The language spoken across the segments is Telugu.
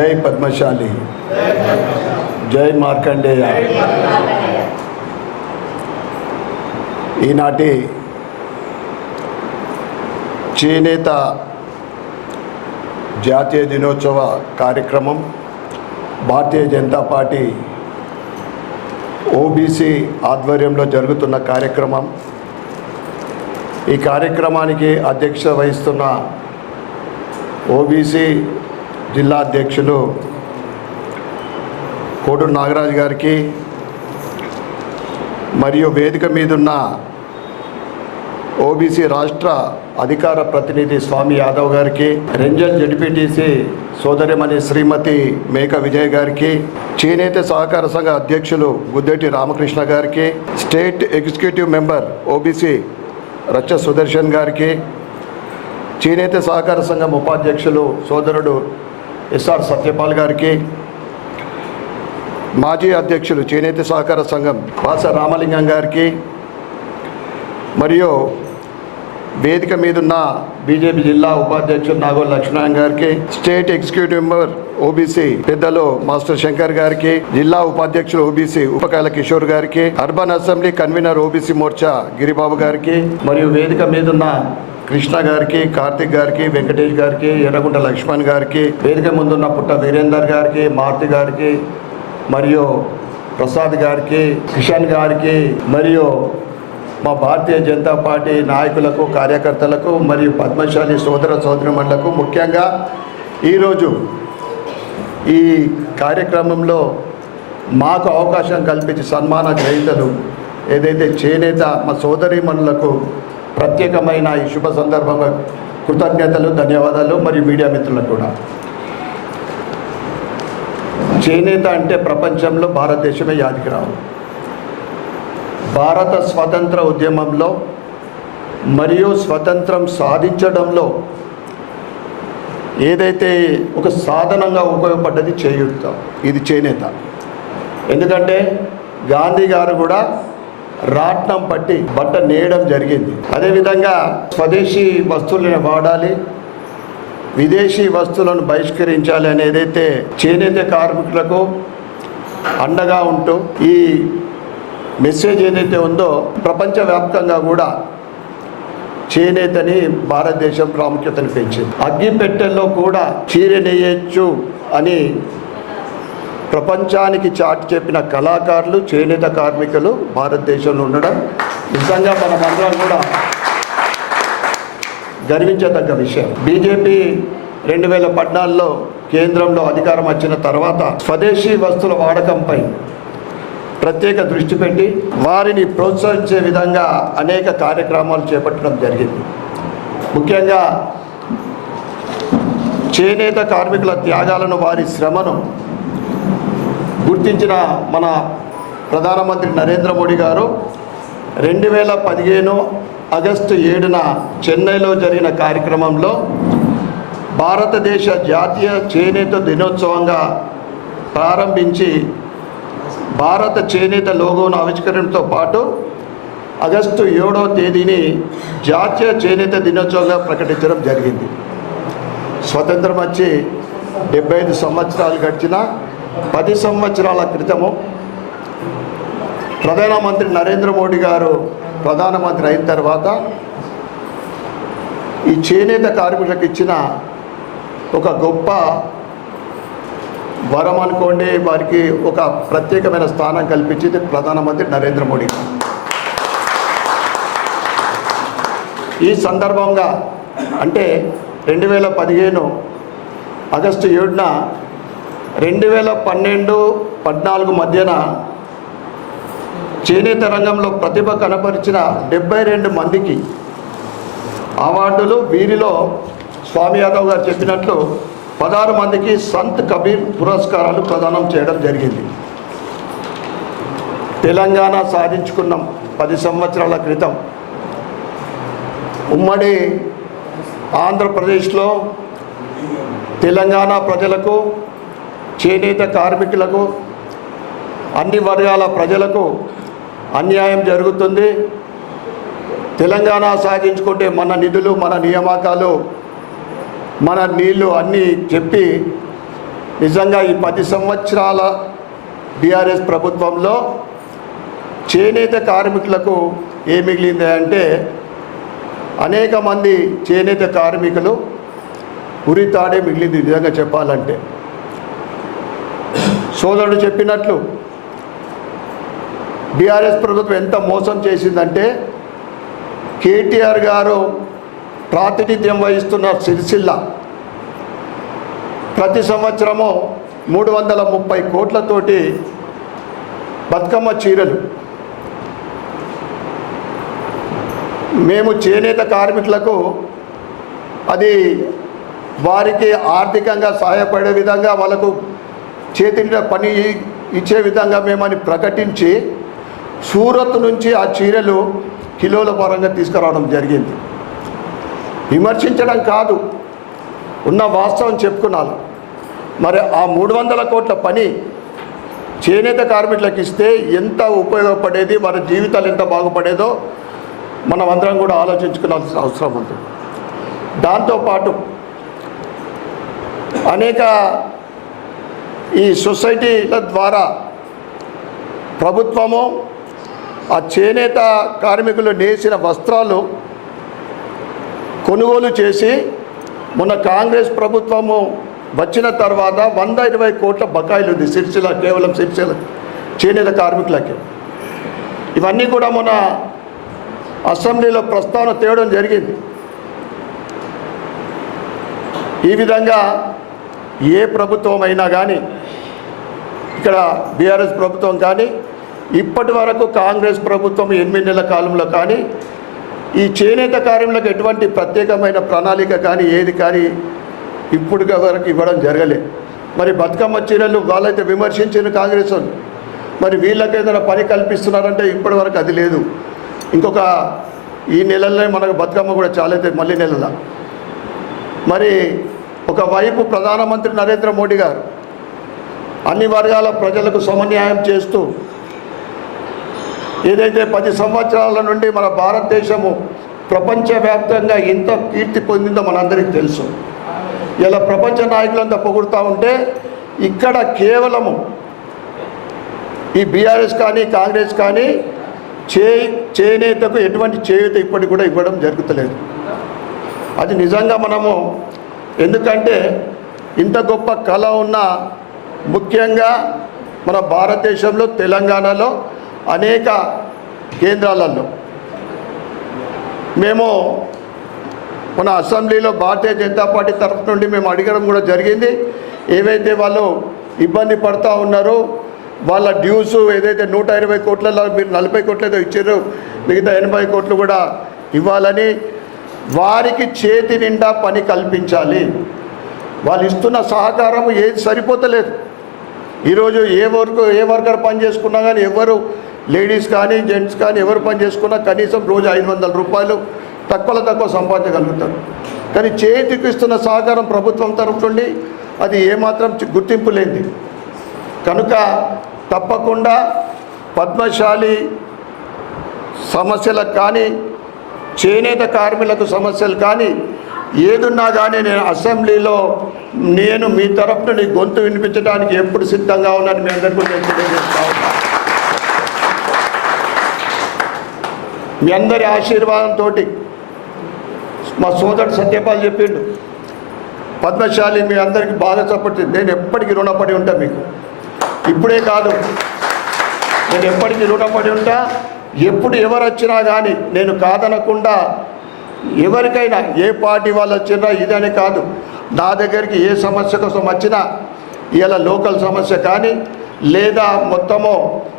జై పద్మశాలి. జై మార్కండేయ. ఈనాటి చేనేత జాతీయ దినోత్సవ కార్యక్రమం భారతీయ జనతా పార్టీ ఓబీసీ ఆధ్వర్యంలో జరుగుతున్న కార్యక్రమం. ఈ కార్యక్రమానికి అధ్యక్షత వహిస్తున్న ఓబీసీ జిల్లా అధ్యక్షులు కోడు నాగరాజు గారికి మరియు వేదిక మీదున్న ఓబీసీ రాష్ట్ర అధికార ప్రతినిధి స్వామి యాదవ్ గారికి రెంజల్ జడ్పీటీసీ సోదరిమణి శ్రీమతి మేక విజయ్ గారికి చేనేత సహకార సంఘ అధ్యక్షులు గుద్దెటి రామకృష్ణ గారికి స్టేట్ ఎగ్జిక్యూటివ్ మెంబర్ ఓబీసీ రచ్చ సుదర్శన్ గారికి చేనేత సహకార సంఘం ఉపాధ్యక్షులు సోదరుడు ఎస్ఆర్ సత్యపాల్ గారికి మాజీ అధ్యక్షులు చేనేత సహకార సంఘం బాస రామలింగం గారికి మరియు వేదిక మీదున్న బీజేపీ జిల్లా ఉపాధ్యక్షులు నాగోల్ లక్ష్మణ్ గారికి స్టేట్ ఎగ్జిక్యూటివ్ మెంబర్ ఓబీసీ పెద్దలు మాస్టర్ శంకర్ గారికి జిల్లా ఉపాధ్యక్షులు ఓబీసీ ఉపకాయల కిషోర్ గారికి urban assembly convener OBC Morcha Giribabu గారికి మరియు వేదిక మీదున్న కృష్ణ గారికి కార్తిక్ గారికి వెంకటేష్ గారికి ఎర్రగుంట లక్ష్మణ్ గారికి వేదిక ముందున్న పుట్ట వీరేందర్ గారికి మారుతి గారికి మరియు ప్రసాద్ గారికి కిషన్ గారికి మరియు మా భారతీయ జనతా పార్టీ నాయకులకు కార్యకర్తలకు మరియు పద్మశాలి సోదర సోదరిమణులకు ముఖ్యంగా ఈరోజు ఈ కార్యక్రమంలో మాకు అవకాశం కల్పించి సన్మాన గ్రహీతలు ఏదైతే చేనేత మా సోదరిమణులకు ప్రత్యేకమైన ఈ శుభ సందర్భంగా కృతజ్ఞతలు ధన్యవాదాలు మరియు మీడియా మిత్రులకు కూడా. చేనేత అంటే ప్రపంచంలో భారతదేశమే యాదికి రావు భారత స్వతంత్ర ఉద్యమంలో మరియు స్వతంత్రం సాధించడంలో ఏదైతే ఒక సాధనంగా ఉపయోగపడ్డది చేయుత ఇది చేనేత. ఎందుకంటే గాంధీ గారు కూడా రాట్నం పట్టి బట్ట నేయడం జరిగింది. అదేవిధంగా స్వదేశీ వస్తువులను వాడాలి విదేశీ వస్తువులను బహిష్కరించాలి అనేదైతే చేనేత కార్మికులకు అండగా ఉంటూ ఈ మెసేజ్ ఏదైతే ఉందో ప్రపంచవ్యాప్తంగా కూడా చేనేతని భారతదేశం ప్రాముఖ్యతను పెంచింది. అగ్గిపెట్టెల్లో కూడా చీర నేయచ్చు అని ప్రపంచానికి చాటి చెప్పిన కళాకారులు చేనేత కార్మికులు భారతదేశంలో ఉండడం నిజంగా మనమందరం కూడా గర్వించదగ్గ విషయం. బీజేపీ రెండు వేల పద్నాలుగులో కేంద్రంలో అధికారం వచ్చిన తర్వాత స్వదేశీ వస్తువుల వాడకంపై ప్రత్యేక దృష్టి పెట్టి వారిని ప్రోత్సహించే విధంగా అనేక కార్యక్రమాలు చేపట్టడం జరిగింది. ముఖ్యంగా చేనేత కార్మికుల త్యాగాలను వారి శ్రమను గుర్తించిన మన ప్రధానమంత్రి నరేంద్ర మోడీ గారు రెండు వేల పదిహేను ఆగస్టు ఏడున చెన్నైలో జరిగిన కార్యక్రమంలో భారతదేశ జాతీయ చేనేత దినోత్సవంగా ప్రారంభించి భారత చేనేత లోగోను ఆవిష్కరణతో పాటు ఆగస్టు ఏడవ తేదీని జాతీయ చేనేత దినోత్సవంగా ప్రకటించడం జరిగింది. స్వతంత్రం వచ్చి డెబ్బై ఐదు సంవత్సరాలు గడిచిన పది సంవత్సరాల క్రితము ప్రధానమంత్రి నరేంద్ర మోడీ గారు ప్రధానమంత్రి అయిన తర్వాత ఈ చేనేత కార్మికులకు ఇచ్చిన ఒక గొప్ప వరం అనుకోండి వారికి ఒక ప్రత్యేకమైన స్థానం కల్పించింది ప్రధానమంత్రి నరేంద్ర మోడీ గారు. ఈ సందర్భంగా అంటే రెండు వేల పదిహేను ఆగస్టు ఏడున రెండు వేల పన్నెండు పద్నాలుగు మధ్యన చేనేత రంగంలో ప్రతిభ కనపరిచిన డెబ్బై రెండు మందికి అవార్డులు వీరిలో స్వామి యాదవ్ గారు చెప్పినట్లు పదహారు మందికి సంత్ కబీర్ పురస్కారాలు ప్రదానం చేయడం జరిగింది. తెలంగాణ సాధించుకున్నాం పది సంవత్సరాల క్రితం ఉమ్మడి ఆంధ్రప్రదేశ్లో తెలంగాణ ప్రజలకు చేనేత కార్మికులకు అన్ని వర్గాల ప్రజలకు అన్యాయం జరుగుతుంది. తెలంగాణ సాధించుకుంటే మన నిధులు మన నియామకాలు మన నీళ్ళు అన్నీ చెప్పి నిజంగా ఈ పది సంవత్సరాల బీఆర్ఎస్ ప్రభుత్వంలో చేనేత కార్మికులకు ఏ మిగిలింది అంటే అనేక మంది చేనేత కార్మికులు ఉరితాడే మిగిలింది. నిజంగా చెప్పాలంటే సోదరుడు చెప్పినట్లు బీఆర్ఎస్ ప్రభుత్వం ఎంత మోసం చేసిందంటే కేటీఆర్ గారు ప్రాతినిధ్యం వహిస్తున్న సిరిసిల్ల ప్రతి సంవత్సరము మూడు వందల ముప్పై కోట్లతోటి బతుకమ్మ చీరలు. మేము చేనేత కార్మికులకు అది వారికి ఆర్థికంగా సహాయపడే విధంగా వాళ్ళకు చేతిలో పని ఇచ్చే విధంగా మేమని ప్రకటించి సూరత్ నుంచి ఆ చీరలు కిలోల పరంగా తీసుకురావడం జరిగింది. విమర్శించడం కాదు ఉన్న వాస్తవం చెప్పుకున్నాను. మరి ఆ మూడు వందల కోట్ల పని చేనేత కార్మికులకు ఇస్తే ఎంత ఉపయోగపడేది మన జీవితాలు ఎంత బాగుపడేదో మనం అందరం కూడా ఆలోచించుకోవాల్సిన అవసరం ఉంది. దాంతోపాటు అనేక ఈ సొసైటీల ద్వారా ప్రభుత్వము ఆ చేనేత కార్మికులు నేసిన వస్త్రాలు కొనుగోలు చేసి మొన్న కాంగ్రెస్ ప్రభుత్వము వచ్చిన తర్వాత వంద ఇరవై కోట్ల బకాయిలు ఉంది సిరిసిల కేవలం సిరిసిల చేనేత కార్మికులకి. ఇవన్నీ కూడా మొన్న అసెంబ్లీలో ప్రస్తావన తేవడం జరిగింది. ఈ విధంగా ఏ ప్రభుత్వం అయినా కానీ ఇక్కడ బీఆర్ఎస్ ప్రభుత్వం కానీ ఇప్పటి వరకు కాంగ్రెస్ ప్రభుత్వం ఎనిమిది నెలల కాలంలో కానీ ఈ చేనేత కార్యములకు ఎటువంటి ప్రత్యేకమైన ప్రణాళిక కానీ ఏది కానీ ఇప్పుడు వరకు ఇవ్వడం జరగలే మరి బతుకమ్మ చీరలు వాళ్ళైతే విమర్శించిన కాంగ్రెస్ వాళ్ళు. మరి వీళ్ళకి ఏదైనా పని కల్పిస్తున్నారంటే ఇప్పటి వరకు అది లేదు. ఇంకొక ఈ నెలల్లో మనకు బతుకమ్మ కూడా చాలైతే మళ్ళీ నెలల. మరి ఒకవైపు ప్రధానమంత్రి నరేంద్ర మోడీ గారు అన్ని వర్గాల ప్రజలకు సమన్యాయం చేస్తూ ఏదైతే పది సంవత్సరాల నుండి మన భారతదేశము ప్రపంచవ్యాప్తంగా ఎంత కీర్తి పొందిందో మనందరికీ తెలుసు. ఇలా ప్రపంచ నాయకులంతా పొగుడుతూ ఉంటే ఇక్కడ కేవలము ఈ బీఆర్ఎస్ కానీ కాంగ్రెస్ కానీ చే చేనేతకు ఎటువంటి చేయూత ఇప్పటికి కూడా ఇవ్వడం జరుగుతలేదు. అది నిజంగా మనము ఎందుకంటే ఇంత గొప్ప కళ ఉన్న ముఖ్యంగా మన భారతదేశంలో తెలంగాణలో అనేక కేంద్రాలలో. మేము మన అసెంబ్లీలో భారతీయ జనతా పార్టీ తరఫు నుండి మేము అడగడం కూడా జరిగింది. ఏవైతే వాళ్ళు ఇబ్బంది పడుతూ ఉన్నారో వాళ్ళ డ్యూస్ ఏదైతే నూట ఇరవై కోట్లలో మీరు నలభై కోట్లతో ఇచ్చారో మిగతా ఎనభై కోట్లు కూడా ఇవ్వాలని వారికి చేతి నిండా పని కల్పించాలి. వాళ్ళు ఇస్తున్న సహకారం ఏది సరిపోతలేదు. ఈరోజు ఏ వర్క్ ఏ వర్కర్ పని చేసుకున్నా కానీ ఎవరు లేడీస్ కానీ జెంట్స్ కానీ ఎవరు పని చేసుకున్నా కనీసం రోజు ఐదు వందల రూపాయలు తక్కువలో తక్కువ సంపాదించగలుగుతారు. కానీ చేతికి ఇస్తున్న సహకారం ప్రభుత్వం తరఫు నుండి అది ఏమాత్రం గుర్తింపు లేనిది. కనుక తప్పకుండా పద్మశాలి సమస్యలకు కానీ చేనేత కార్మికులకు సమస్యలు కానీ ఏదున్నా కానీ నేను అసెంబ్లీలో నేను మీ తరఫున నీ గొంతు వినిపించడానికి ఎప్పుడు సిద్ధంగా ఉన్నాను మీ అందరికీ నేను తెలియజేస్తా ఉన్నా. మీ అందరి ఆశీర్వాదంతో మా సోదరుడు సత్యపాల్ చెప్పిండు పద్మశాలి మీ అందరికీ బాగా చప్పటి నేను ఎప్పటికీ రుణపడి ఉంటా మీకు. ఇప్పుడే కాదు నేను ఎప్పటికీ రుణపడి ఉంటా. ఎప్పుడు ఎవరు వచ్చినా కానీ నేను కాదనకుండా ఎవరికైనా ఏ పార్టీ వాళ్ళు వచ్చినా ఇదని కాదు నా దగ్గరికి ఏ సమస్య కోసం వచ్చినా ఇలా లోకల్ సమస్య కానీ లేదా మొత్తము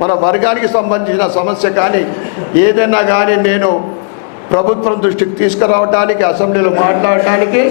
మన వర్గానికి సంబంధించిన సమస్య కానీ ఏదైనా కానీ నేను ప్రభుత్వం దృష్టికి తీసుకురావడానికి అసెంబ్లీలో మాట్లాడటానికి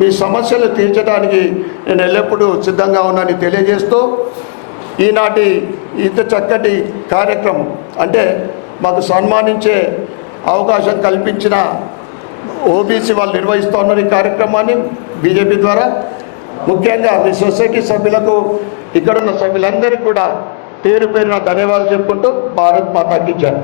మీ సమస్యలు తీర్చడానికి నేను ఎల్లప్పుడూ సిద్ధంగా ఉన్నానని తెలియజేస్తూ ఈనాటి ఇంత చక్కటి కార్యక్రమం అంటే మాకు సన్మానించే అవకాశం కల్పించిన ఓబీసీ వాళ్ళు నిర్వహిస్తూ ఉన్నారు ఈ కార్యక్రమాన్ని. బీజేపీ ద్వారా. ముఖ్యంగా మీ సొసైటీ సభ్యులకు ఇక్కడున్న సభ్యులందరికీ కూడా పేరు పేరున ధన్యవాదాలు చెప్పుకుంటూ భారత్ మాతాకి జై.